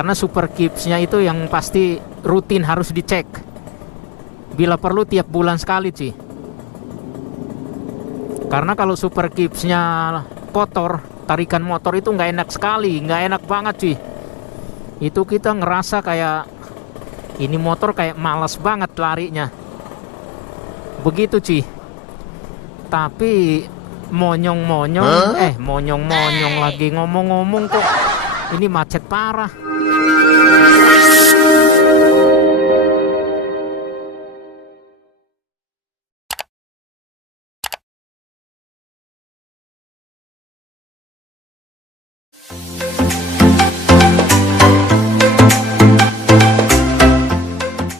Karena super kipsnya itu yang pasti rutin harus dicek. Bila perlu tiap bulan sekali cuy. Karena kalau super kipsnya kotor, tarikan motor itu nggak enak sekali, nggak enak banget cuy. Itu kita ngerasa kayak ini motor kayak malas banget larinya. Begitu cuy. Tapi monyong-monyong, monyong-monyong lagi ngomong-ngomong kok. Ini macet parah.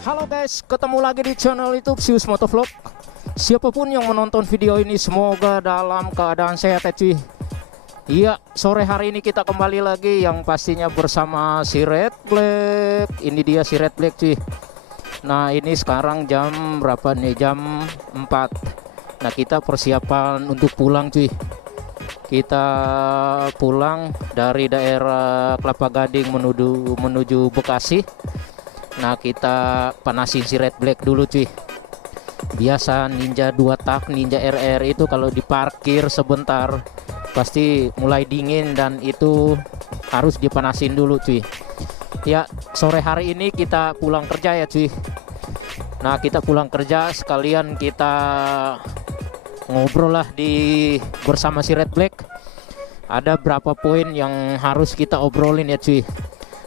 Halo guys, ketemu lagi di channel YouTube Sius Motovlog. Siapapun yang menonton video ini semoga dalam keadaan sehat ya cuy. Iya, sore hari ini kita kembali lagi yang pastinya bersama si Red Black. Ini dia si Red Black cuy. Nah ini sekarang jam berapa nih? Jam 4. Nah kita persiapan untuk pulang cuy. Kita pulang dari daerah Kelapa Gading menuju Bekasi. Nah kita panasin si Red Black dulu cuy. Biasa Ninja 2 tak, Ninja RR itu kalau diparkir sebentar pasti mulai dingin dan itu harus dipanasin dulu cuy. Ya sore hari ini kita pulang kerja ya cuy. Nah kita pulang kerja sekalian kita ngobrol lah bersama si Red Black. Ada berapa poin yang harus kita obrolin ya cuy.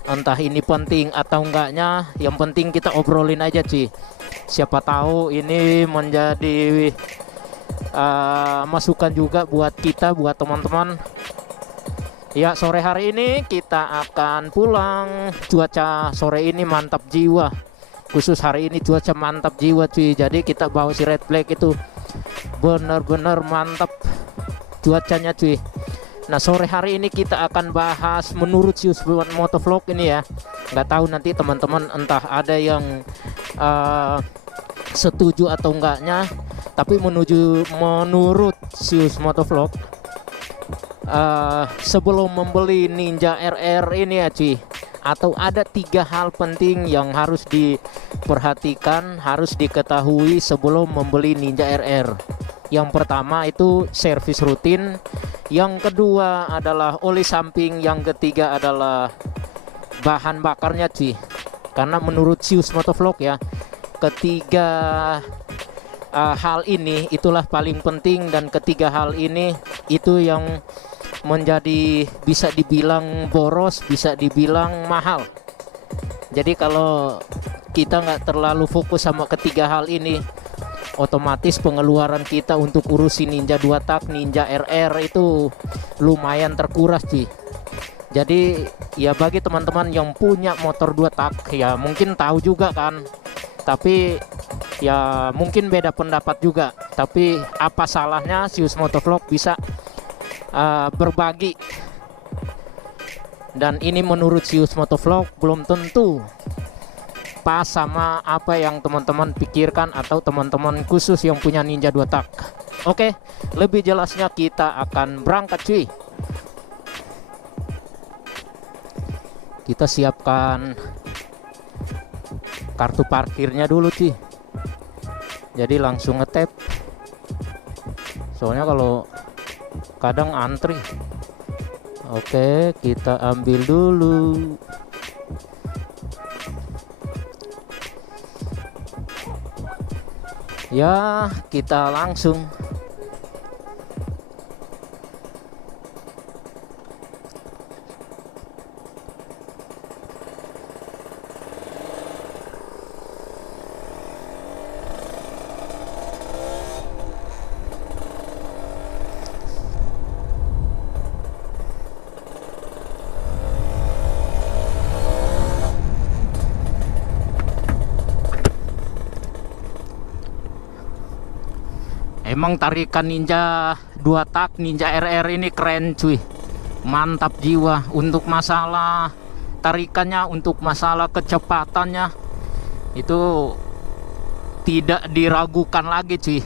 Entah ini penting atau enggaknya, yang penting kita obrolin aja cuy. Siapa tahu ini menjadi masukan juga buat kita, buat teman-teman. Ya sore hari ini kita akan pulang. Cuaca sore ini mantap jiwa. Khusus hari ini cuaca mantap jiwa cuy. Jadi kita bawa si Red Black itu benar-benar mantap cuacanya cuy. Nah sore hari ini kita akan bahas menurut Sius Motovlog ini ya. Nggak tahu nanti teman-teman entah ada yang setuju atau enggaknya. Tapi menurut Sius Motovlog, sebelum membeli Ninja RR ini ya cuy, atau ada 3 hal penting yang harus diperhatikan, harus diketahui sebelum membeli Ninja RR. Yang pertama itu servis rutin, yang kedua adalah oli samping, yang ketiga adalah bahan bakarnya cuy. Karena menurut Sius Motovlog ya, ketiga hal ini itulah paling penting, dan ketiga hal ini itu yang menjadi bisa dibilang boros, bisa dibilang mahal. Jadi kalau kita nggak terlalu fokus sama ketiga hal ini, otomatis pengeluaran kita untuk urusin Ninja 2 tak, Ninja RR itu lumayan terkuras cuy. Jadi ya bagi teman-teman yang punya motor 2 tak ya mungkin tahu juga kan. Tapi ya mungkin beda pendapat juga. Tapi apa salahnya Sius Motovlog bisa berbagi. Dan ini menurut Sius Motovlog belum tentu pas sama apa yang teman-teman pikirkan atau teman-teman khusus yang punya Ninja 2 tak. Oke, lebih jelasnya kita akan berangkat cuy. Kita siapkan kartu parkirnya dulu cuy. Jadi langsung ngetap. Soalnya kalau kadang antri. Oke, kita ambil dulu. Ya, kita langsung. Emang tarikan Ninja 2 tak, Ninja RR ini keren cuy. Mantap jiwa. Untuk masalah tarikannya, untuk masalah kecepatannya, itu tidak diragukan lagi cuy.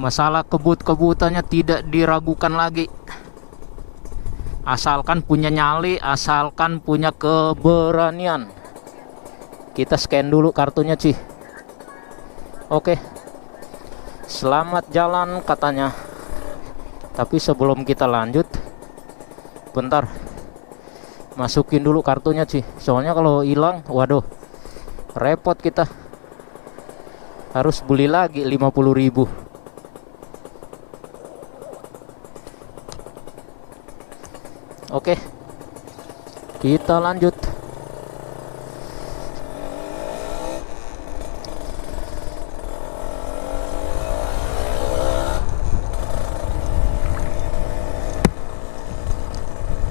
Masalah kebut-kebutannya tidak diragukan lagi. Asalkan punya nyali, asalkan punya keberanian. Kita scan dulu kartunya cuy. Oke, selamat jalan katanya. Tapi sebelum kita lanjut, bentar, masukin dulu kartunya cuy. Soalnya kalau hilang, waduh, repot kita. Harus beli lagi 50.000. Oke, kita lanjut.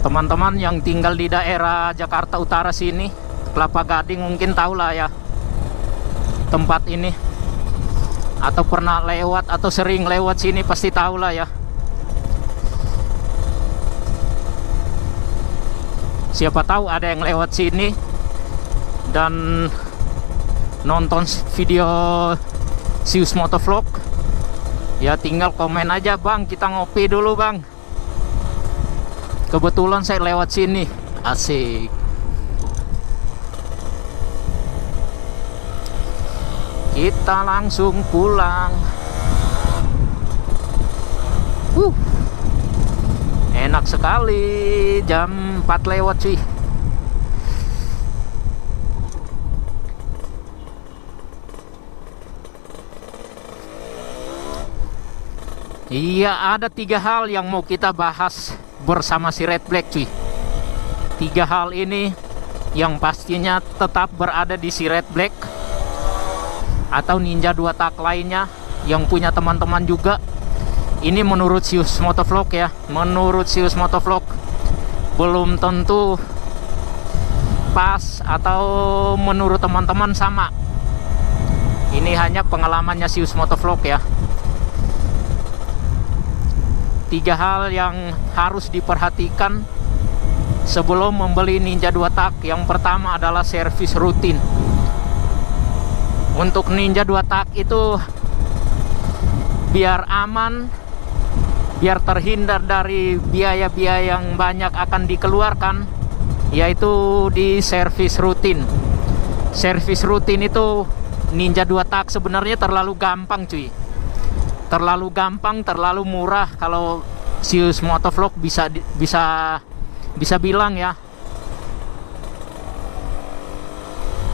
Teman-teman yang tinggal di daerah Jakarta Utara sini, Kelapa Gading, mungkin tahu lah ya tempat ini, atau pernah lewat atau sering lewat sini pasti tahu lah ya. Siapa tahu ada yang lewat sini dan nonton video Sius Motovlog, ya tinggal komen aja, bang, kita ngopi dulu bang. Kebetulan saya lewat sini, asik. Kita langsung pulang. Enak sekali, jam 4 lewat sih. Iya, ada 3 hal yang mau kita bahas bersama si Red Black cuy. 3 hal ini yang pastinya tetap berada di si Red Black atau Ninja 2 tak lainnya yang punya teman-teman juga. Ini menurut Sius Motovlog ya, menurut Sius Motovlog. Belum tentu pas atau menurut teman-teman sama. Ini hanya pengalamannya Sius Motovlog ya. 3 hal yang harus diperhatikan sebelum membeli Ninja 2 tak. Yang pertama adalah servis rutin. Untuk Ninja 2 tak itu biar aman, biar terhindar dari biaya-biaya yang banyak akan dikeluarkan, yaitu di servis rutin. Servis rutin itu Ninja 2 tak sebenarnya terlalu gampang cuy. Terlalu gampang, terlalu murah kalau Sius Motovlog bisa bilang ya.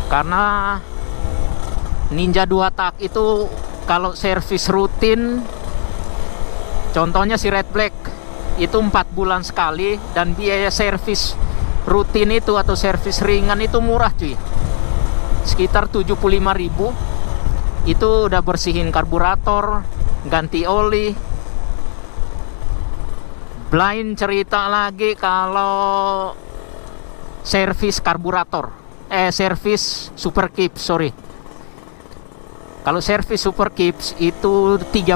Karena Ninja 2 tak itu kalau servis rutin, contohnya si Red Black itu 4 bulan sekali, dan biaya servis rutin itu atau servis ringan itu murah cuy, sekitar 75.000. Itu udah bersihin karburator, ganti oli. Lain cerita lagi kalau servis karburator, servis super keep, sorry. Kalau servis super keeps itu 30.000.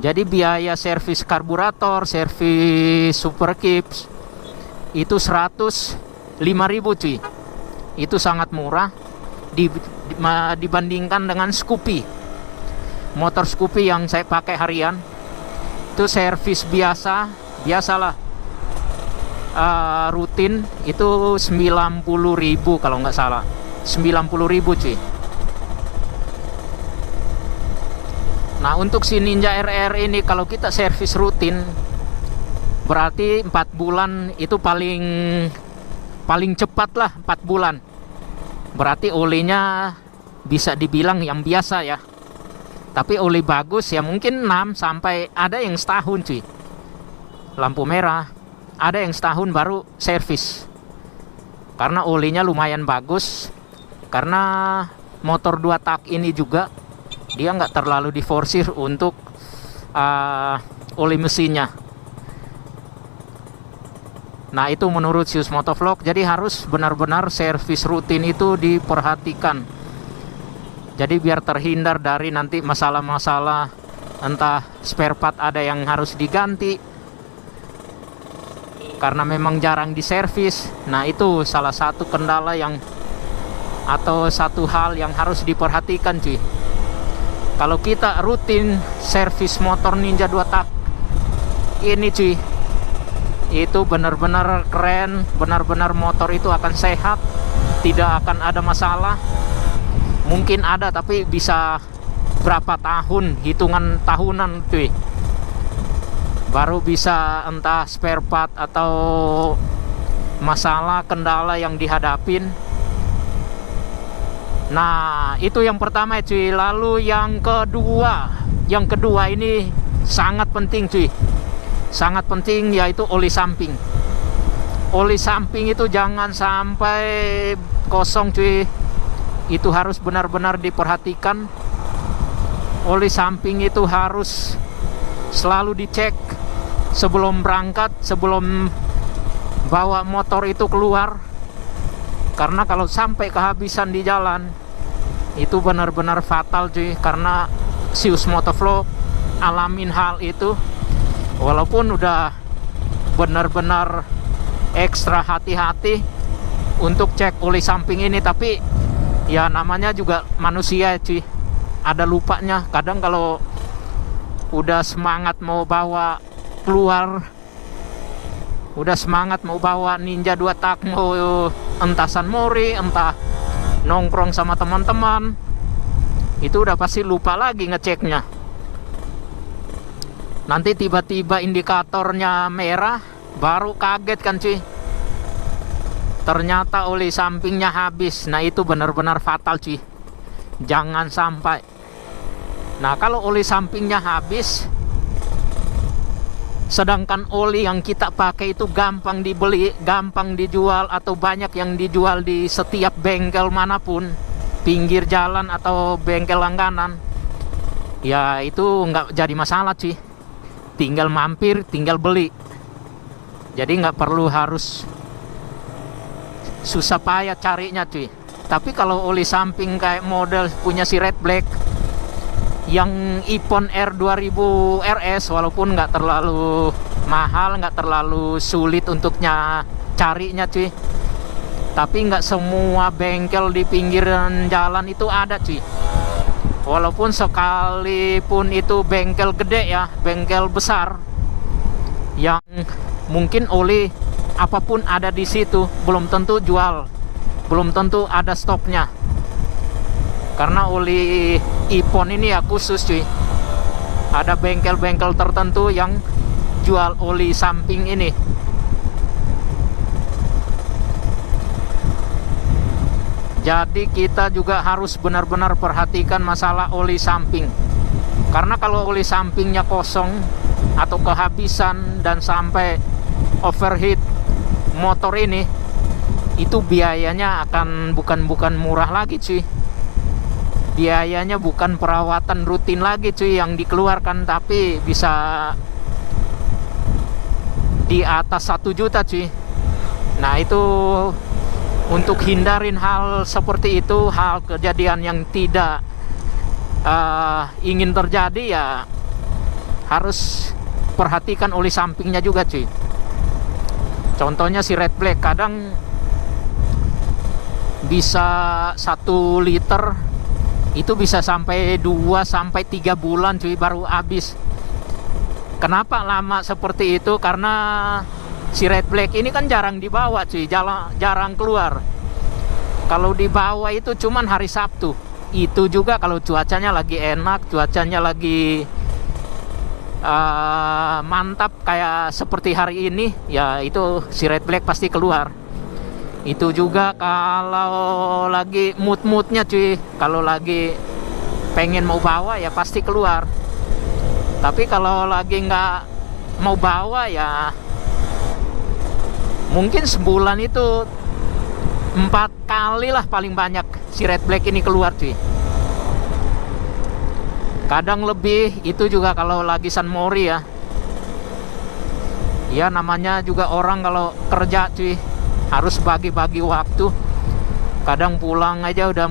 Jadi biaya servis karburator, servis super keeps itu 105.000 cuy. Itu sangat murah dibandingkan dengan Scoopy. Motor Scoopy yang saya pakai harian itu servis biasalah rutin itu 90.000 kalau nggak salah, 90.000 cuy. Nah, untuk si Ninja RR ini kalau kita servis rutin berarti 4 bulan itu paling cepat lah, 4 bulan. Berarti olinya bisa dibilang yang biasa ya. Tapi oli bagus ya mungkin 6 sampai ada yang setahun cuy. Lampu merah, ada yang setahun baru servis. Karena olinya lumayan bagus. Karena motor 2 tak ini juga dia nggak terlalu diforsir untuk oli mesinnya. Nah, itu menurut Sius Motovlog. Jadi harus benar-benar servis rutin itu diperhatikan. Jadi biar terhindar dari nanti masalah-masalah, entah spare part ada yang harus diganti karena memang jarang diservis. Nah, itu salah satu kendala yang atau satu hal yang harus diperhatikan cuy. Kalau kita rutin servis motor Ninja 2 tak ini cuy, itu benar-benar keren, benar-benar motor itu akan sehat, tidak akan ada masalah. Mungkin ada tapi bisa berapa tahun, hitungan tahunan cuy, baru bisa entah spare part atau masalah kendala yang dihadapin. Nah itu yang pertama cuy. Lalu yang kedua ini sangat penting cuy, sangat penting, yaitu oli samping. Oli samping itu jangan sampai kosong cuy, itu harus benar-benar diperhatikan. Oli samping itu harus selalu dicek sebelum berangkat, sebelum bawa motor itu keluar. Karena kalau sampai kehabisan di jalan, itu benar-benar fatal cuy. Karena Sius Motovlog alamin hal itu, walaupun udah benar-benar ekstra hati-hati untuk cek oli samping ini, tapi ya namanya juga manusia cuy, ada lupanya. Kadang kalau udah semangat mau bawa keluar, udah semangat mau bawa Ninja 2 tak, mau entah San Mori, entah nongkrong sama teman-teman, itu udah pasti lupa lagi ngeceknya. Nanti tiba-tiba indikatornya merah, baru kaget kan cuy, ternyata oli sampingnya habis. Nah itu benar-benar fatal cuy, jangan sampai. Nah kalau oli sampingnya habis, sedangkan oli yang kita pakai itu gampang dibeli, gampang dijual, atau banyak yang dijual di setiap bengkel manapun, pinggir jalan atau bengkel langganan, ya itu nggak jadi masalah cuy, tinggal mampir, tinggal beli. Jadi nggak perlu harus susah payah carinya cuy. Tapi kalau oli samping kayak model punya si Red Black yang Ippon R 2000 RS, walaupun nggak terlalu mahal, nggak terlalu sulit untuknya carinya cuy, tapi nggak semua bengkel di pinggiran jalan itu ada cuy. Walaupun sekalipun itu bengkel gede ya, bengkel besar, yang mungkin oli apapun ada di situ, belum tentu jual, belum tentu ada stoknya. Karena oli Ippon ini ya khusus cuy, ada bengkel-bengkel tertentu yang jual oli samping ini. Jadi kita juga harus benar-benar perhatikan masalah oli samping. Karena kalau oli sampingnya kosong atau kehabisan dan sampai overheat motor ini, itu biayanya akan bukan murah lagi cuy. Biayanya bukan perawatan rutin lagi cuy yang dikeluarkan, tapi bisa di atas 1 juta cuy. Nah itu untuk hindarin hal seperti itu, hal kejadian yang tidak ingin terjadi, ya harus perhatikan oli sampingnya juga cuy. Contohnya si Red Black kadang bisa 1 liter itu bisa sampai 2-3 bulan cuy baru habis. Kenapa lama seperti itu? Karena si Red Black ini kan jarang dibawa cuy, jarang keluar. Kalau dibawa itu cuman hari Sabtu, itu juga kalau cuacanya lagi enak, cuacanya lagi mantap kayak seperti hari ini, ya itu si Red Black pasti keluar. Itu juga kalau lagi mood-moodnya cuy, kalau lagi pengen mau bawa ya pasti keluar. Tapi kalau lagi nggak mau bawa ya mungkin sebulan itu 4 kali lah paling banyak si Red Black ini keluar cuy. Kadang lebih, itu juga kalau lagi San Mori ya. Ya namanya juga orang kalau kerja cuy, harus bagi-bagi waktu. Kadang pulang aja udah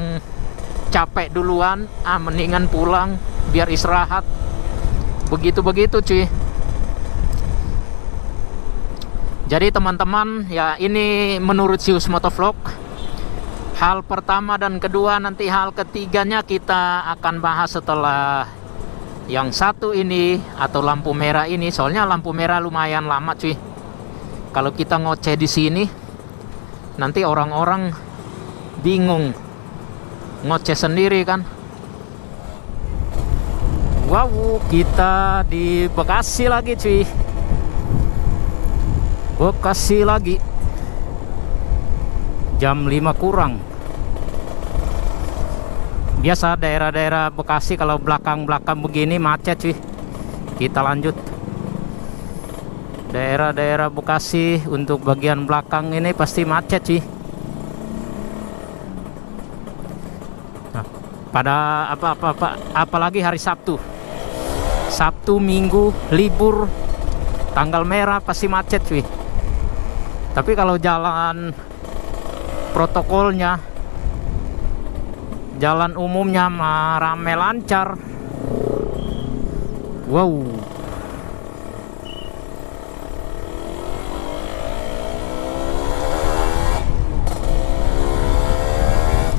capek duluan, mendingan pulang biar istirahat. Begitu-begitu cuy. Jadi teman-teman, ya ini menurut Sius Motovlog, hal pertama dan kedua, nanti hal ketiganya kita akan bahas setelah yang satu ini, atau lampu merah ini. Soalnya lampu merah lumayan lama cuy. Kalau kita ngoceh di sini, nanti orang-orang bingung ngoceh sendiri kan. Wow, kita di Bekasi lagi cuy. Bekasi lagi. Jam 5 kurang. Biasa daerah-daerah Bekasi kalau belakang-belakang begini macet cuy. Kita lanjut. Daerah-daerah Bekasi untuk bagian belakang ini pasti macet cuy. Pada apalagi hari Sabtu, Minggu, libur, tanggal merah pasti macet cuy. Tapi kalau jalan protokolnya, jalan umumnya rame lancar. Wow.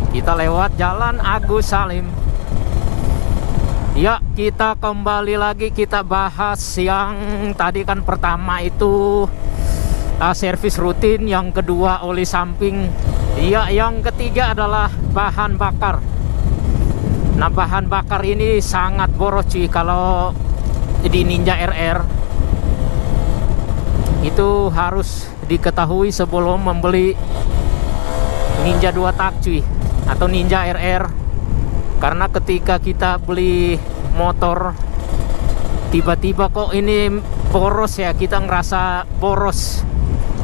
Kita lewat Jalan Agus Salim. Ya, kita kembali lagi, kita bahas yang tadi kan pertama itu servis rutin, yang kedua oli samping. Ya, yang ketiga adalah bahan bakar. Nah, bahan bakar ini sangat boros cuy kalau di Ninja RR. Itu harus diketahui sebelum membeli Ninja 2 tak cuy, atau Ninja RR. Karena ketika kita beli motor tiba-tiba kok ini boros ya, kita ngerasa boros.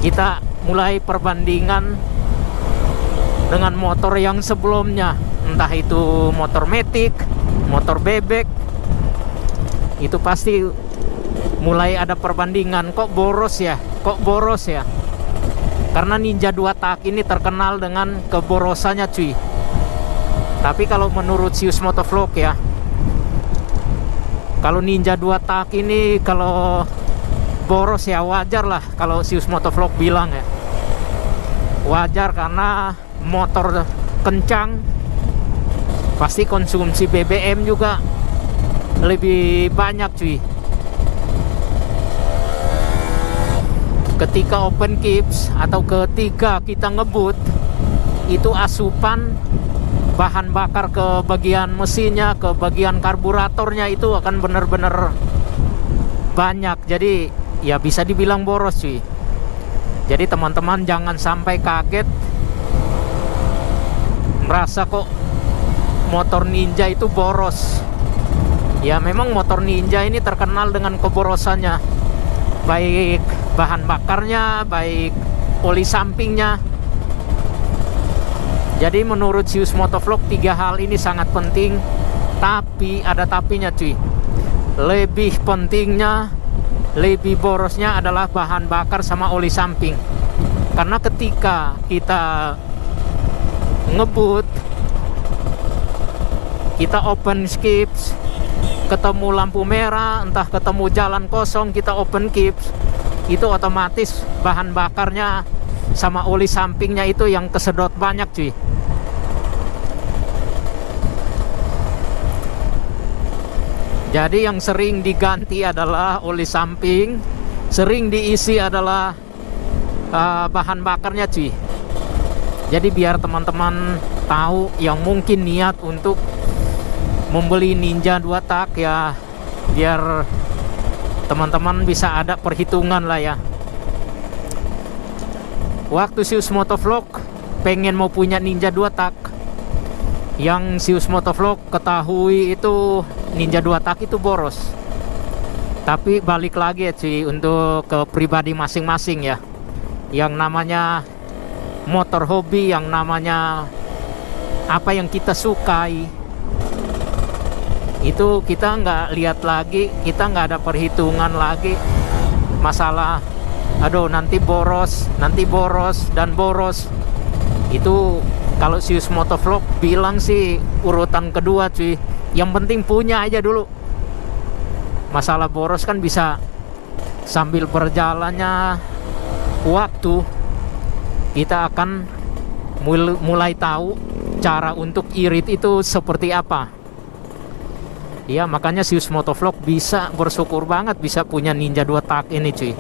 Kita mulai perbandingan dengan motor yang sebelumnya, entah itu motor Matic, motor bebek, itu pasti mulai ada perbandingan, kok boros ya, kok boros ya. Karena Ninja 2 tak ini terkenal dengan keborosannya cuy. Tapi kalau menurut Sius Motovlog ya, kalau Ninja 2 tak ini kalau boros ya wajar lah. Kalau Sius Motovlog bilang ya wajar, karena motor kencang pasti konsumsi BBM juga lebih banyak cuy. Ketika open keeps atau ketika kita ngebut, itu asupan bahan bakar ke bagian mesinnya, ke bagian karburatornya itu akan benar-benar banyak. Jadi ya bisa dibilang boros cuy. Jadi teman-teman jangan sampai kaget merasa kok motor Ninja itu boros. Ya memang motor Ninja ini terkenal dengan keborosannya, baik bahan bakarnya, baik oli sampingnya. Jadi menurut Sius Motovlog 3 hal ini sangat penting. Tapi ada tapinya cuy. Lebih pentingnya, lebih borosnya adalah bahan bakar sama oli samping. Karena ketika kita ngebut, kita open skips, ketemu lampu merah, entah ketemu jalan kosong, kita open skips, itu otomatis bahan bakarnya sama oli sampingnya itu yang kesedot banyak cuy. Jadi yang sering diganti adalah oli samping, sering diisi adalah bahan bakarnya cuy. Jadi biar teman-teman tahu yang mungkin niat untuk membeli Ninja 2 tak ya, biar teman-teman bisa ada perhitungan lah ya. Waktu Sius Motovlog pengen mau punya Ninja 2 tak, yang Sius Motovlog ketahui itu Ninja 2 tak itu boros. Tapi balik lagi ya cuy, untuk ke pribadi masing-masing ya. Yang namanya motor hobi, yang namanya apa yang kita sukai, itu kita nggak lihat lagi, kita nggak ada perhitungan lagi masalah aduh nanti boros dan boros. Itu kalau Sius Motovlog bilang sih urutan kedua cuy. Yang penting punya aja dulu. Masalah boros kan bisa sambil berjalannya waktu, kita akan mulai tahu cara untuk irit itu seperti apa. Ya makanya Sius Motovlog bisa bersyukur banget bisa punya Ninja 2 tak ini cuy.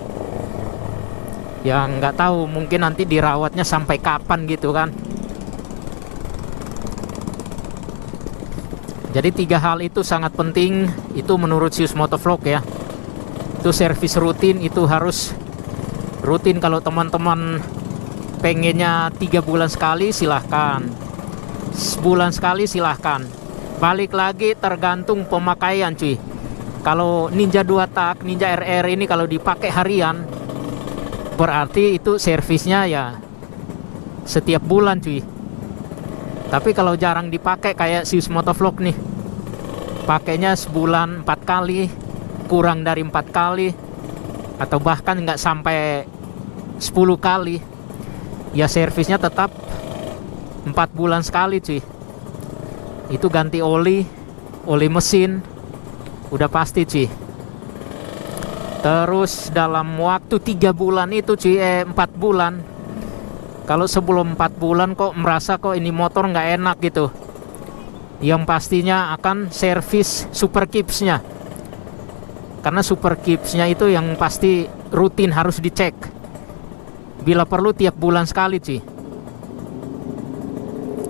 Ya nggak tahu, mungkin nanti dirawatnya sampai kapan gitu kan. Jadi 3 hal itu sangat penting, itu menurut Sius Motovlog ya. Itu servis rutin, itu harus rutin. Kalau teman-teman pengennya 3 bulan sekali silahkan, sebulan sekali silahkan. Balik lagi tergantung pemakaian cuy. Kalau Ninja 2 tak, Ninja RR ini kalau dipakai harian, berarti itu servisnya ya setiap bulan cuy. Tapi kalau jarang dipakai kayak Sius Motovlog nih, pakainya sebulan 4 kali, kurang dari 4 kali, atau bahkan nggak sampai 10 kali, ya servisnya tetap 4 bulan sekali cuy. Itu ganti oli mesin, udah pasti cuy. Terus dalam waktu 3 bulan itu cuy, 4 bulan. Kalau sebelum 4 bulan kok merasa kok ini motor nggak enak gitu, yang pastinya akan servis super kipsnya. Karena super kipsnya itu yang pasti rutin harus dicek. Bila perlu tiap bulan sekali cuy.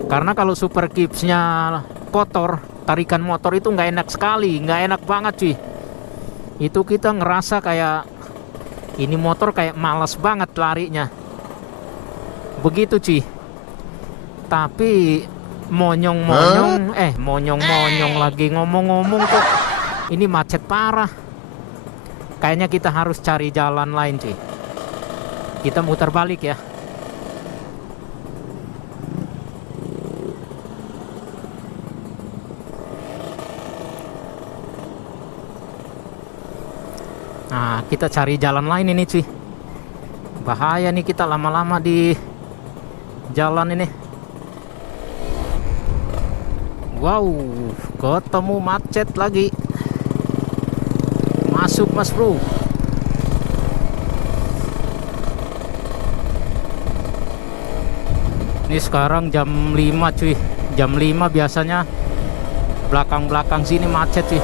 Karena kalau super kipsnya kotor, tarikan motor itu nggak enak sekali, nggak enak banget cuy. Itu kita ngerasa kayak ini motor kayak malas banget larinya, begitu cuy. Tapi monyong lagi ngomong-ngomong kok ini macet parah. Kayaknya kita harus cari jalan lain cuy. Kita muter balik ya. Nah, kita cari jalan lain ini cuy. Bahaya nih kita lama-lama di jalan ini. Wow, ketemu macet lagi. Masuk mas bro. Ini sekarang jam 5 cuy. Jam 5 biasanya belakang-belakang sini macet cuy.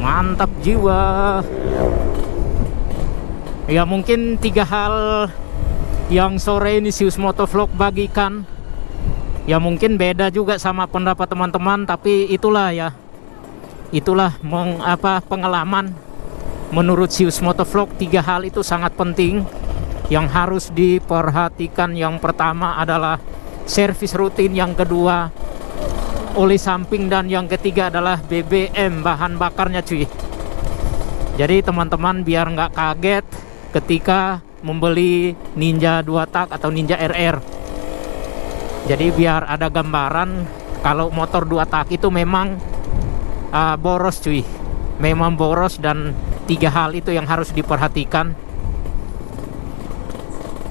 Mantap jiwa. Ya mungkin 3 hal yang sore ini Sius Motovlog bagikan. Ya mungkin beda juga sama pendapat teman-teman, tapi itulah ya. Itulah pengalaman. Menurut Sius Motovlog 3 hal itu sangat penting yang harus diperhatikan. Yang pertama adalah servis rutin, yang kedua oli samping, dan yang ketiga adalah BBM, bahan bakarnya cuy. Jadi teman-teman biar nggak kaget ketika membeli Ninja 2 tak atau Ninja RR. Jadi biar ada gambaran kalau motor 2 tak itu memang boros cuy. Memang boros, dan 3 hal itu yang harus diperhatikan.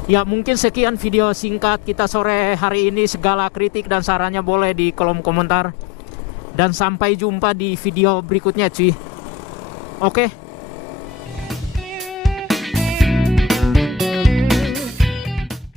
Ya mungkin sekian video singkat kita sore hari ini. Segala kritik dan sarannya boleh di kolom komentar. Dan sampai jumpa di video berikutnya cuy. Oke.